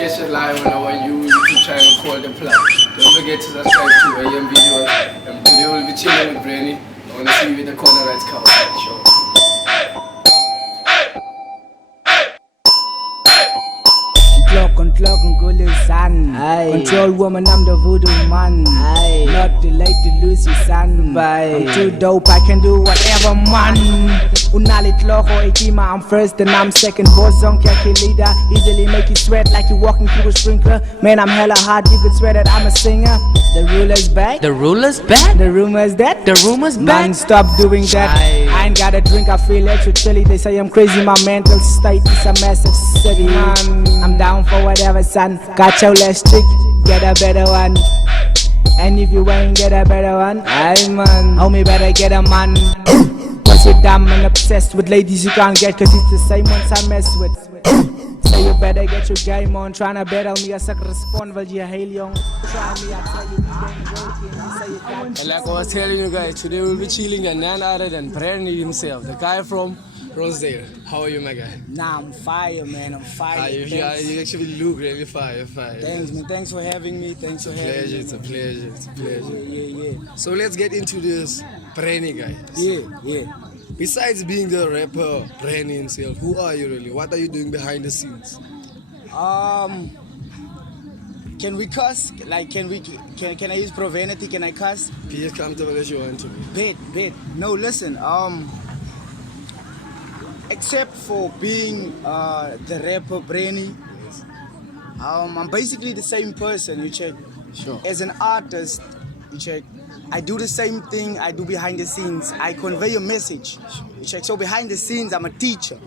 catch it live on our YouTube channel called The Plug. Don't forget to subscribe to AM Visuals. And today we'll be chilling with Brenny. I want to see you in the corner rights Carwash show. Clock and cool sun. Control woman, I'm the voodoo man. Not too late to lose your son. I'm too dope, I can do whatever, man. Unali tloko ikima, I'm first and I'm second. Boss on kaki leader, easily make you sweat like you're walking through a sprinkler. Man, I'm hella hard, you could swear that I'm a singer. The ruler's back. The ruler's back? The rumor's that. The rumor's back? Man, stop doing that. I ain't got a drink, I feel extra chilly. They say I'm crazy, my mental state is a massive city. Man, I'm down for whatever, son. Got your last trick, get a better one. And if you ain't get a better one, aye man, homie better get a man. Cause you're dumb and obsessed with ladies you can't get, cause it's the same ones I mess with. So you better get your game on, tryna battle me, I suck respond while you're hell young. Try me, I tell you you ain't guilty and you say you got. And like I was telling you guys, today we'll be chilling and none other than Brenny himself, the guy from Rosedale. How are you, my guy? Nah, I'm fire, man, I'm fire. You actually look really fire. Thanks, man, thanks for having me, thanks for having me. It's a pleasure. Yeah. So let's get into this Brenny guy. Yeah. Besides being the rapper Brenny himself, who are you really? What are you doing behind the scenes? Can we cuss? Like, can I use profanity? Can I cuss? Be as comfortable as you want to be. Bet. No, listen. Except for being the rapper Brenny, I'm basically the same person. You check. Sure. As an artist, you check. I do the same thing I do behind the scenes. I convey a message. You check. So behind the scenes, I'm a teacher.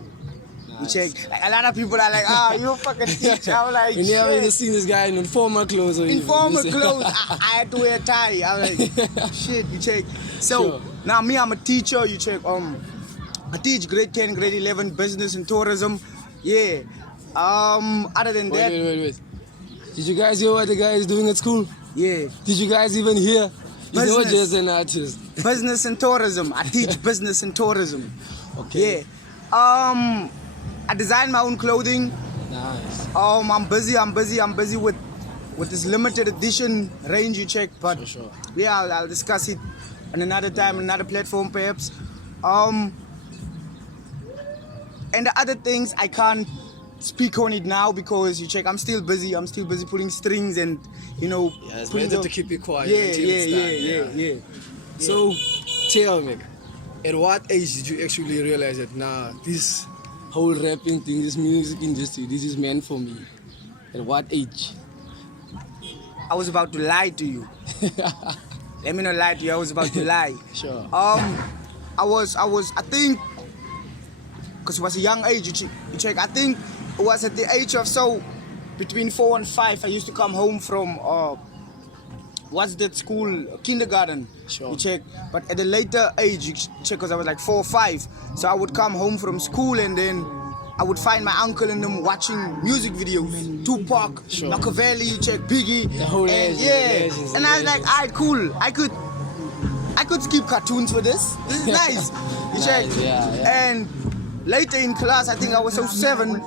You check. Like, a lot of people are like, you're a fucking teacher. I'm like, you never seen this guy in informal clothes. Or informal clothes. I had to wear a tie. I'm like, shit. You check. So sure. Now me, I'm a teacher. You check. I teach grade 10, grade 11 business and tourism. Yeah. Other than that. Wait. Did you guys hear what the guy is doing at school? Yeah. Did you guys even hear? He's not just an artist. Business and tourism. I teach business and tourism. Okay. Yeah. I design my own clothing. Nice. I'm busy with this limited edition range you check, but sure. Yeah, I'll discuss it on another time, another platform perhaps. And the other things I can't speak on it now because you check I'm still busy pulling strings and yeah, it's better to keep it quiet until it's done. Yeah. So tell me, at what age did you actually realize that this whole rapping thing, this music industry, this is meant for me? At what age? I was about to lie to you. Let me not lie to you, I was about to lie. Sure. I think, because it was a young age, you check, I think it was at the age of between 4 and 5, I used to come home from, what's that school, kindergarten, sure. You check, but at a later age, you check, because I was like 4 or 5, so I would come home from school and then I would find my uncle and them watching music videos, Tupac, sure. Machiavelli, you check, Biggie, the whole legends, and I was like, alright, cool, I could skip cartoons for this is nice, you check, yeah. And later in class, I think I was 7,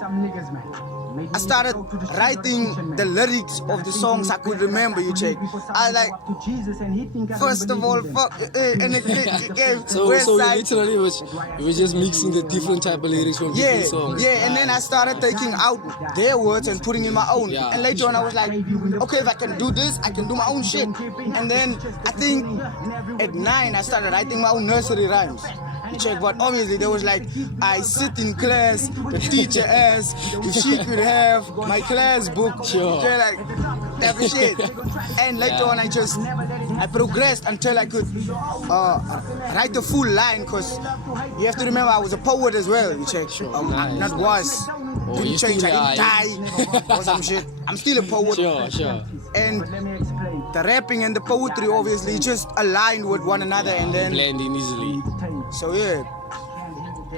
I started writing the lyrics of the songs I could remember, you check. I like, first of all, fuck, and it gave So literally you were just mixing the different type of lyrics from different songs. Yeah, and then I started taking out their words and putting in my own. Yeah. And later on I was like, okay, if I can do this, I can do my own shit. And then I think at 9 I started writing my own nursery rhymes. You check, but obviously there was like, I sit in class, the teacher asks if she could have my class book. Sure. Okay, like, that shit. And later on I progressed until I could write the full line, because you have to remember I was a poet as well, you check. Sure. Not was. Didn't change, I didn't die or some shit. I'm still a poet. Sure. And the rapping and the poetry obviously just aligned with one another and then blending easily. So yeah.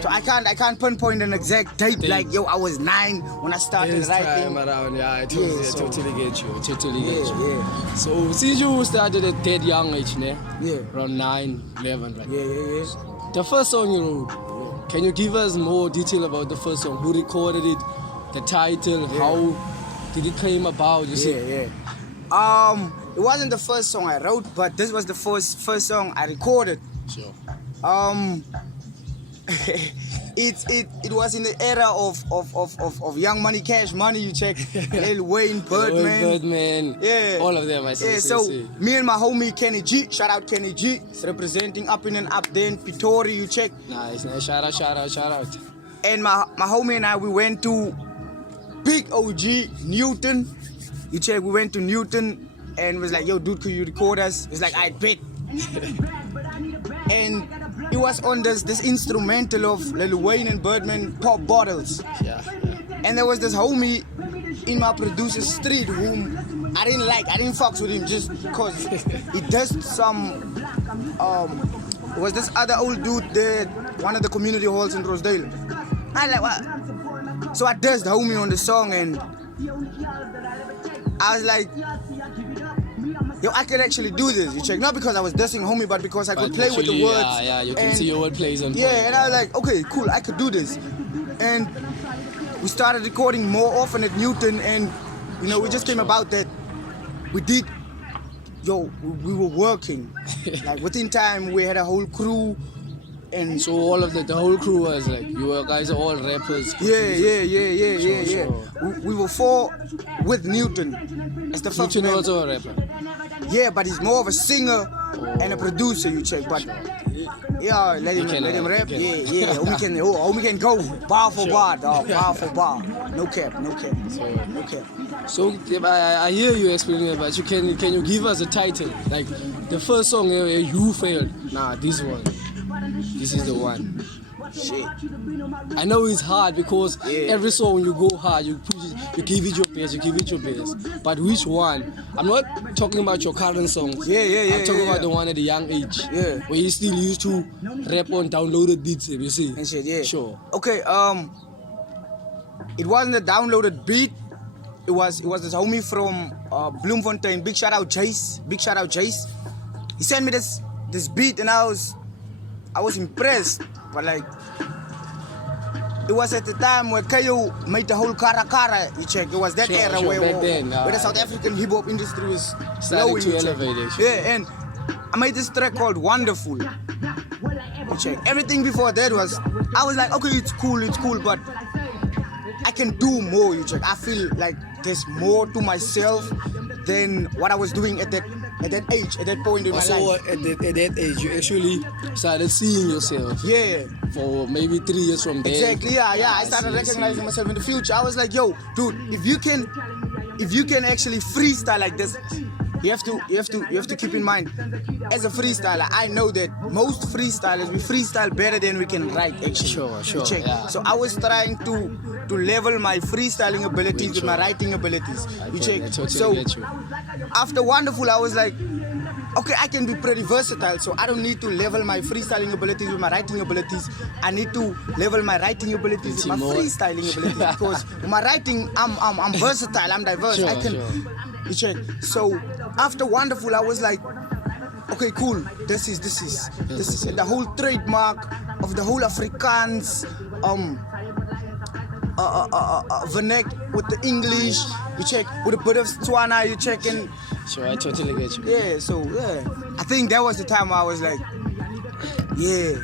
So I can't pinpoint an exact date like I was 9 when I started writing. Around, I totally get you. Yeah. So since you started at that young age, around 9, 11, right? Yeah. The first song you wrote, can you give us more detail about the first song? Who recorded it? The title, how did it came about? You see? Yeah. It wasn't the first song I wrote, but this was the first song I recorded. Sure. It was in the era of Young Money, Cash Money. You check, Lil Wayne, Birdman. Yeah. All of them. I see. Yeah. So me and my homie Kenny G, shout out Kenny G, is representing Upington, Upden, Pretoria. You check. Nice. Shout out. And my homie and I, we went to Big OG Newton. You check. We went to Newton. And was like, yo, dude, could you record us? It's like, I bet. And it was on this instrumental of Lil Wayne and Birdman, Pop Bottles. Yeah. And there was this homie in my producer's street whom I didn't like. I didn't fucks with him just because he does some. It was this other old dude there, one of the community halls in Rosedale. I like what? So I dissed the homie on the song and I was like, yo, I could actually do this. You check, not because I was dissing homie, but because I could play with the words. Yeah, you can see your word plays on. Yeah, and I was like, okay, cool, I could do this. And we started recording more often at Newton, and we just came about that we did. Yo, we were working. Like within time, we had a whole crew. And so all of the whole crew was like, you guys are all rappers. Yeah. We were 4 with Newton. As the first Newton member. also a rapper. Yeah, but he's more of a singer and a producer, you check. But yeah, let him rap. Yeah. Homie can go bar for bar, dog. Bar for bar. No cap. So I hear you explaining it, but can you give us a title? Like the first song you failed. Nah, this one. This is the one. Shit. I know it's hard because every song you go hard, you push it, you give it your best. But which one? I'm not talking about your current songs. I'm talking about the one at the young age. Yeah. Where you still used to rap on downloaded beats, you see. And shit, yeah. Sure. Okay, it wasn't a downloaded beat. It was this homie from Bloemfontein. Big shout out Jace. He sent me this beat and I was impressed. But like, it was at the time where KO made the whole Kara. You check, it was that era where the South African hip hop industry was starting to elevate it. Yeah, and I made this track called Wonderful. You check, everything before that I was like, okay, it's cool, but I can do more. You check, I feel like there's more to myself than what I was doing at that age, at that point in my life. So at that age, you actually started seeing yourself. Yeah. For maybe 3 years from there. Exactly. Yeah. I started recognizing myself in the future. I was like, yo, dude, if you can actually freestyle like this, you have to keep in mind, as a freestyler, I know that most freestylers, we freestyle better than we can write, actually. Sure. Check. Yeah. So I was trying to level my freestyling abilities with my writing abilities. So after Wonderful, I was like, okay, I can be pretty versatile, so I don't need to level my freestyling abilities with my writing abilities. I need to level my writing abilities with my freestyling abilities, because with my writing, I'm versatile, I'm diverse. You check. So after Wonderful, I was like, okay, cool. This is the whole trademark of the whole Afrikaans. Vernac with the English, you check, with a bit of Tswana, you check, and sure, I totally get you. Yeah, I think that was the time I was like, yeah,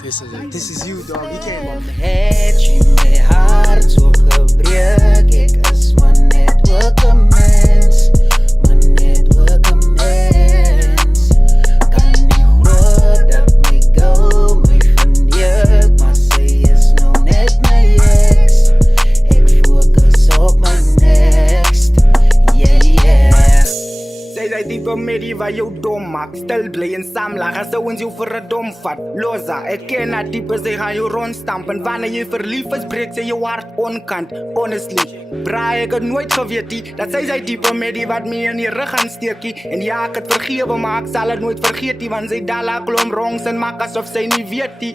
this is it. This is you, dog. You can't. Het je mijn hart zo gebruik ik als mijn netwerk een mens, mijn netwerk een mens. Kan niet groot dat mij go, mij verneuk, maar zij is nou net mijn ex. Ik focus op mijn next, yeah. Zij diepe medie waar jou dom maakt. Stel blij en samla, ga zo eens jou voor een dom vat. Loza, ik ken haar diepe, zij gaan jou rondstampen. Wanneer je verliefd is, breekt zij jou hart onkant. Honestly, braai ik het nooit geweten. Dat zij diepe medie wat me in je rug gaan steekie. En ja, ik het vergeven, maar ik zal het nooit vergeten. Want zij dala klom rongs en maak alsof zij niet weet die.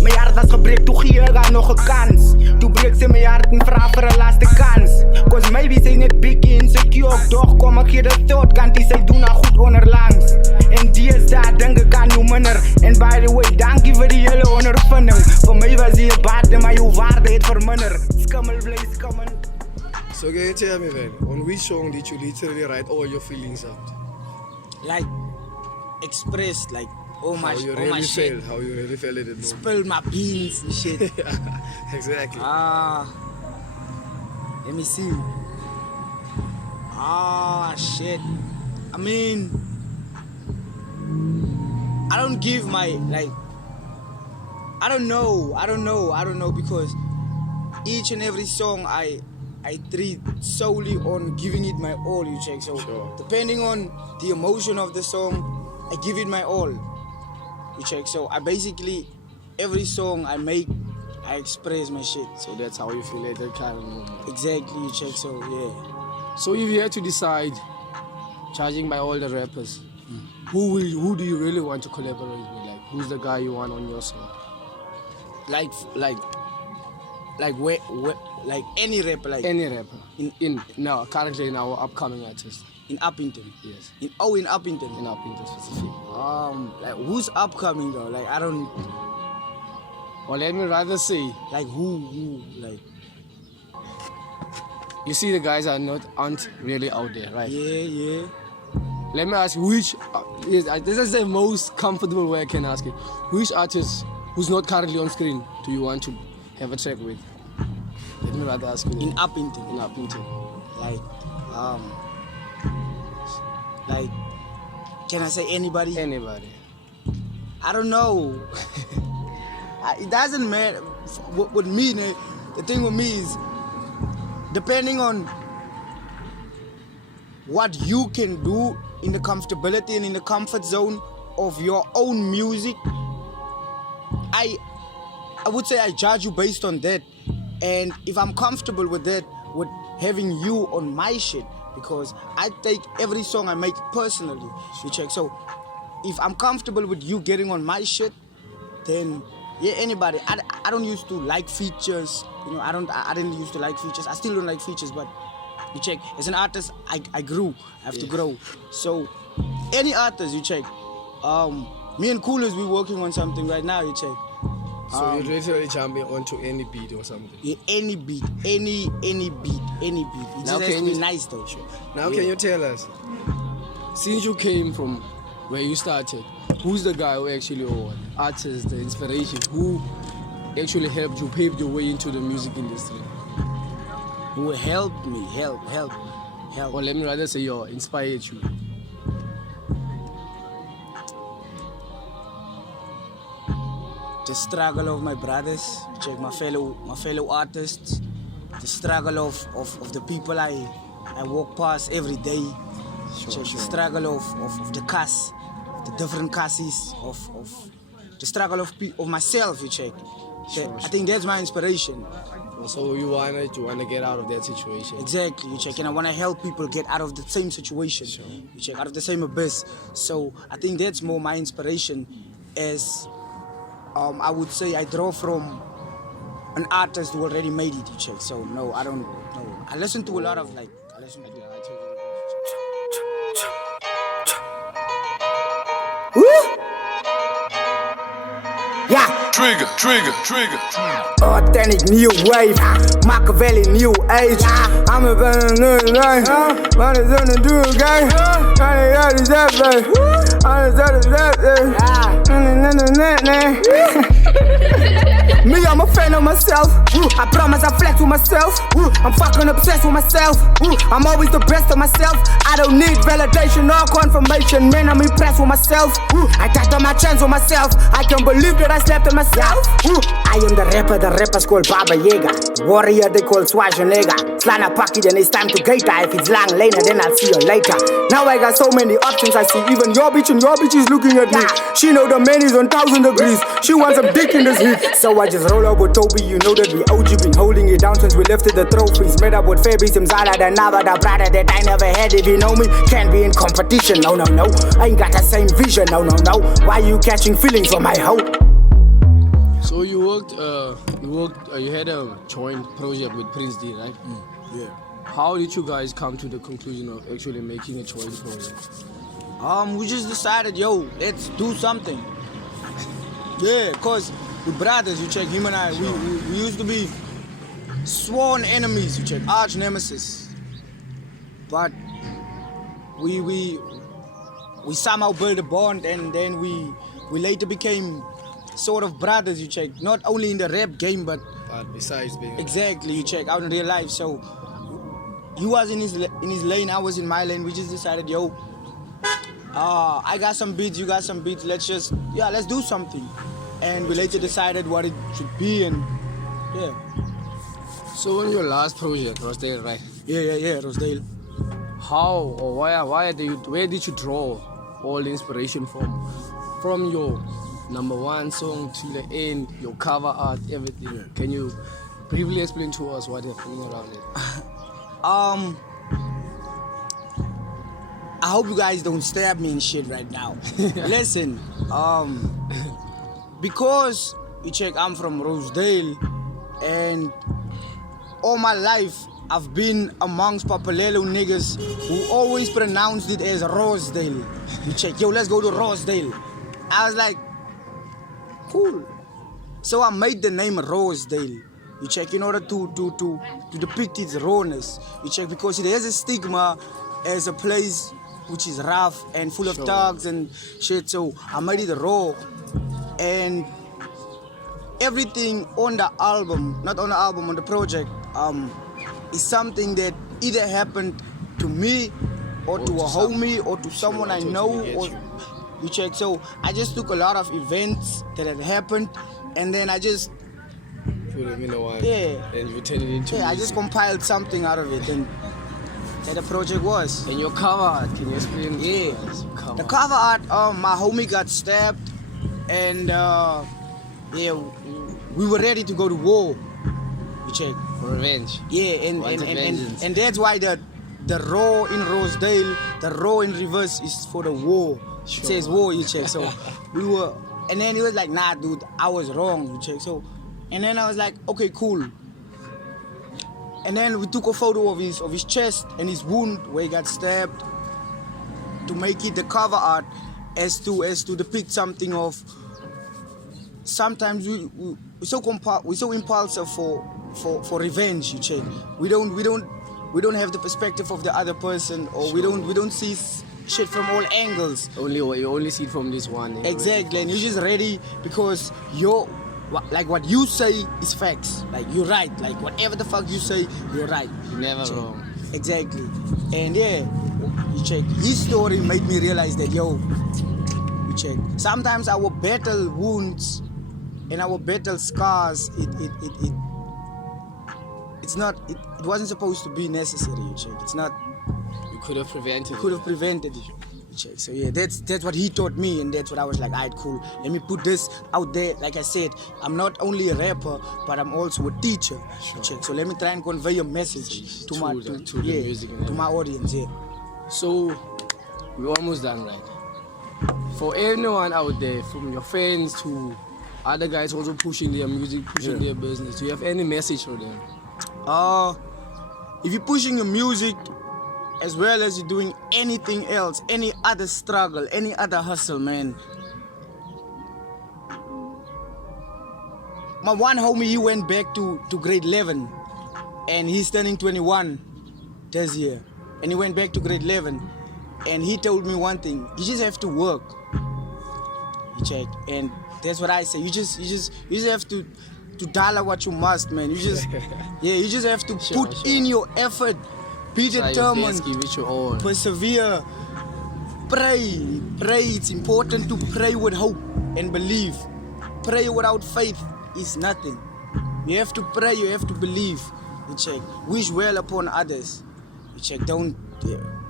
Mijn hart was gebreekt, toen geef ik haar nog een kans. Toen breekt ze mijn hart en vraag voor een laatste kans. Cause maybe zij net big insecure, doch kom ik hier de thought kant die zij doen haar goed onderlangs. En die is daar, denk ik aan uw minder. En by the way, dank je voor die hele ondervinding. Voor mij was die een baard, maar uw waarde het verminderd. Skammel, blij skammen. So can you tell me then, on which song did you literally write all your feelings out? Like, express, like, all my How you all really my shit. felt, how you really felt it. Spill my beans and shit. Exactly. Let me see. Shit. I mean, I don't give my, like, I don't know because each and every song I treat solely on giving it my all, you check. So Sure. depending on the emotion of the song, I give it my all, you check. So I basically, every song I make, I express my shit. So that's how you feel at that kind of moment. Exactly, you check. So yeah. So if you had to decide, judging by all the rappers, who do you really want to collaborate with? Like, who's the guy you want on your song? Like where like any rapper, like Any rapper. No, currently in our upcoming artist. in Upington. Yes. In Upington. In Upington specific. Like who's upcoming though? Like I don't Or let me rather say, like who like you see the guys aren't really out there, right? yeah. Let me ask you, which this is the most comfortable way I can ask you. Which artist who's not currently on screen do you want to have a track with? Let me rather ask you. In Upington. In Upington. Like can I say anybody? Anybody. I don't know. It doesn't matter. With me, the thing with me is depending on what you can do in the comfortability and in the comfort zone of your own music. I would say I judge you based on that, and if I'm comfortable with that, with having you on my shit, because I take every song I make personally. You check. So if I'm comfortable with you getting on my shit, then yeah, anybody. I don't used to like features. You know, I didn't used to like features. I still don't like features, but you check. As an artist, I grew. I have to grow. So any artist, you check. Me and Coolers, we working on something right now. You check. So you're literally jumping onto any beat or something. Yeah, any beat. It Now just has to be nice though. Now can you tell us, since you came from where you started, who's the guy who actually, or artist, the inspiration, who actually helped you, paved your way into the music industry? Who helped me? Help. Or let me rather say, inspired you. The struggle of my brothers, check my fellow artists, the struggle of the people I walk past every day, check the struggle of the cast, the different castes, of the struggle of myself, you check. I think that's my inspiration. So you wanna get out of that situation. Exactly, you check, and I wanna help people get out of the same situation. You check, out of the same abyss. So I think that's more my inspiration, as I would say I draw from an artist who already made it, you check. So no, I don't know. I listen to a lot of Yeah. Trigger. Authentic new wave, Machiavelli new age. I'm a better new life. What is on the do, guy? I is that, babe. Me, I'm a fan of myself. I promise I flex with myself. I'm fucking obsessed with myself. I'm always the best of myself. I don't need validation or confirmation. Man, I'm impressed with myself. I got on my chance with myself. I can't believe that I slept on myself. I am the rappers call Baba Yaga. Warrior, they call Schwarzenegger. Slana pocket and it's time to gator. If it's long later, then I'll see you later. Now I got so many options. I see even your bitch and your bitch is looking at me. She know the man is on 1,000 degrees. She wants some dick in this heat. So I just roll up with Toby. You know that we OG been holding it down since we lifted the trophies. Made up with Fabies, I'm Zala, the Nava, the brother that I never had. If you know me, can't be in competition. No. I ain't got the same vision. No. Why you catching feelings for my hoe? So you had a joint project with Prince D, right? Yeah. How did you guys come to the conclusion of actually making a joint project? We just decided, let's do something. Yeah, cause with brothers, you check, him and I, we used to be sworn enemies, you check, arch nemesis. But we somehow built a bond, and then we later became sort of brothers, you check. Not only in the rap game, but besides being exactly, you check, out in real life. So he was in his lane, I was in my lane. We just decided, yo, I got some beats, you got some beats. Let's do something. And we later decided what it should be, and yeah. So on your last project, Rosedale, right? Yeah, Rosedale. How or where did you draw all the inspiration from your number one song to the end, your cover art, everything? Yeah. Can you briefly explain to us what you're feeling around it? I hope you guys don't stab me and shit right now. Listen, because you check, I'm from Rosedale, and all my life I've been amongst Papalelo niggas who always pronounced it as Rosedale. You check, yo, let's go to Rosedale. I was like, cool. So I made the name Rosedale. You check, in order to depict its rawness. You check, because it has a stigma as a place which is rough and full of thugs and shit. So I made it raw, and everything on the album, not on the album, on the project, is something that either happened to me or to a homie or to someone I know. Or you check. So I just took a lot of events that had happened, and then I just put them in a one. Yeah. And you turn it into I just compiled something out of it, and that the project was. And your cover art, can you explain? Yeah. The cover art, my homie got stabbed, and we were ready to go to war. You check. For revenge. Yeah, and that's why the raw in Rosedale, the raw in reverse is for the war. It says war, you check. So we were, and then he was like, nah, dude, I was wrong, you check. So, and then I was like, okay, cool. And then we took a photo of his chest and his wound where he got stabbed to make it the cover art as to depict something of. Sometimes we're so impulsive for revenge. You check. We don't have the perspective of the other person, or we don't see shit from all angles. You only see it from this one. Exactly, and you're just ready because what you say is facts. Like, you're right. Like, whatever the fuck you say, you're right. You're never wrong. Exactly. And yeah, you check. His story made me realize that, yo, you check. Sometimes our battle wounds and our battle scars, it wasn't supposed to be necessary, you check. It's not. You could have prevented it. Check. So yeah, that's what he taught me, and that's what I was like, alright, cool. Let me put this out there. Like I said, I'm not only a rapper, but I'm also a teacher. Check. So let me try and convey a message to my audience. Yeah. So we're almost done, right? For anyone out there, from your fans to other guys also pushing their music, pushing their business, do you have any message for them? If you're pushing your music, as well as you're doing anything else, any other struggle, any other hustle, man. My one homie, he went back to grade 11, and he's turning 21 this year. And he went back to grade 11, and he told me one thing: you just have to work. You check, and that's what I say. You just have to dollar what you must, man. You just you just have to put in your effort. Be determined, give it your all. Persevere, pray. It's important to pray with hope and believe. Pray without faith is nothing. You have to pray, you have to believe. You check. Wish well upon others. You check. Don't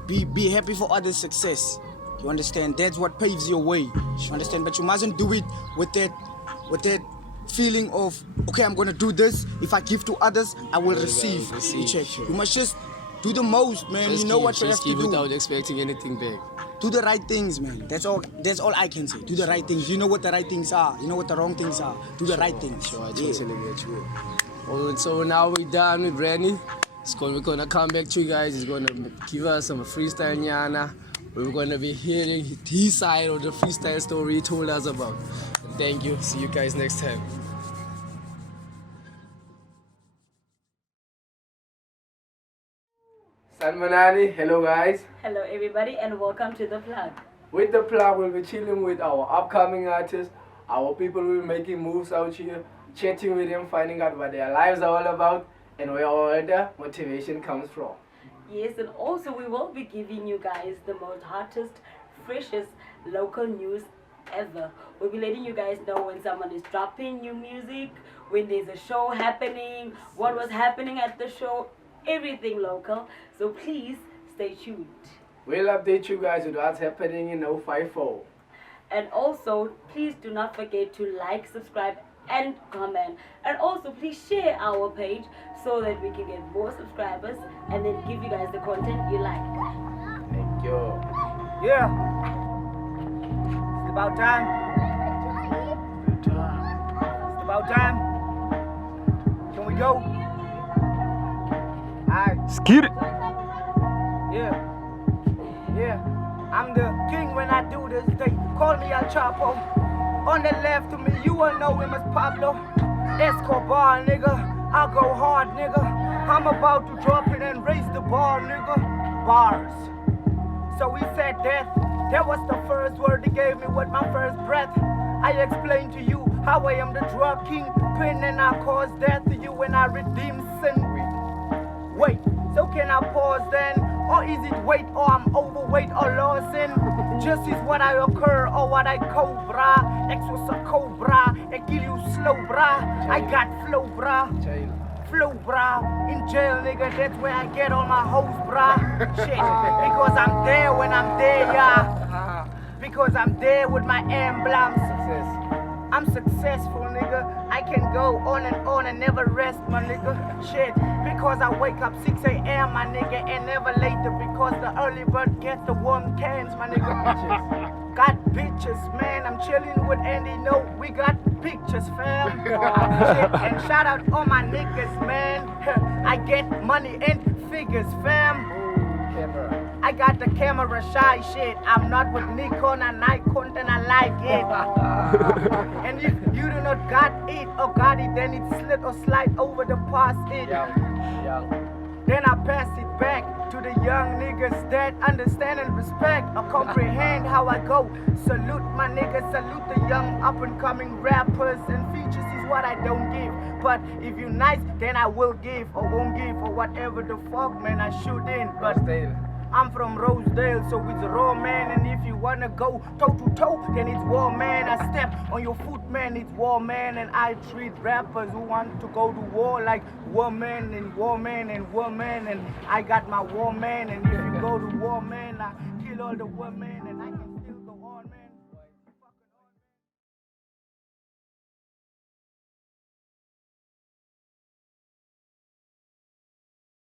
be happy for others' success. You understand? That's what paves your way. You understand? But you mustn't do it with that feeling of, okay, I'm gonna do this. If I give to others, I will receive. You check. You must just do the most, man. You know what you have to do. Without expecting anything back. Do the right things, man. That's all I can say. Do the right things. You know what the right things are. You know what the wrong things are. Do the right things. Sure, I totally get you. Oh, so now we're done with Brenny. We're gonna come back to you guys. He's gonna give us some freestyle nyana. We're gonna be hearing his side of the freestyle story he told us about. Thank you. See you guys next time. Sanmanani, hello guys. Hello everybody and welcome to The Plug. With The Plug, we'll be chilling with our upcoming artists, our people who will be making moves out here, chatting with them, finding out what their lives are all about and where all the motivation comes from. Yes, and also we will be giving you guys the most hottest, freshest local news ever. We'll be letting you guys know when someone is dropping new music, when there's a show happening, what was happening at the show, everything local. So please stay tuned. We'll update you guys with what's happening in 054. And also, please do not forget to like, subscribe, and comment. And also, please share our page so that we can get more subscribers and then give you guys the content you like. Thank you. Yeah. It's about time. It's about time. Can we go? Alright. Skid it. Yeah. Yeah. I'm the king when I do this. They call me El Chapo. On the left to me, you will know him as Pablo Escobar, nigga. I go hard, nigga. I'm about to drop it and raise the bar, nigga. Bars. So we said death. That was the first word he gave me with my first breath. I explained to you how I am the drug king, pin, and I cause death to you when I redeem sin. Wait, so can I pause then? Or is it wait, or I'm overweight or lost in? Just is what I occur or what I cobra. X was a cobra, I kill you slow, brah. I got flow, brah. Flow, brah. In jail, nigga, that's where I get all my hoes, brah. Shit, because I'm there when I'm there, yeah. Because I'm there with my emblems. I'm successful, nigga. I can go on and never rest, my nigga. Shit, because I wake up 6 a.m., my nigga, and never later. Because the early bird gets the warm cans, my nigga. Got bitches, man. I'm chilling with Andy. No, we got pictures, fam. Shit, and shout out all my niggas, man. I get money and figures, fam. I got the camera shy shit. I'm not with Nikon and Nikon, and I like it. And if you do not got it or got it, then it slid or slide over the past it. Then I pass it back to the young niggas that understand and respect or comprehend how I go. Salute my niggas, salute the young up and coming rappers, and features is what I don't give. But if you nice, then I will give or won't give or whatever the fuck, man, I shoot in. But I'm from Rosedale, so it's raw, man. And if you wanna go toe to toe, then it's war, man. I step on your foot, man, it's war, man. And I treat rappers who want to go to war like woman and woman and woman. And I got my war, man. And if you go to war, man, I kill all the women.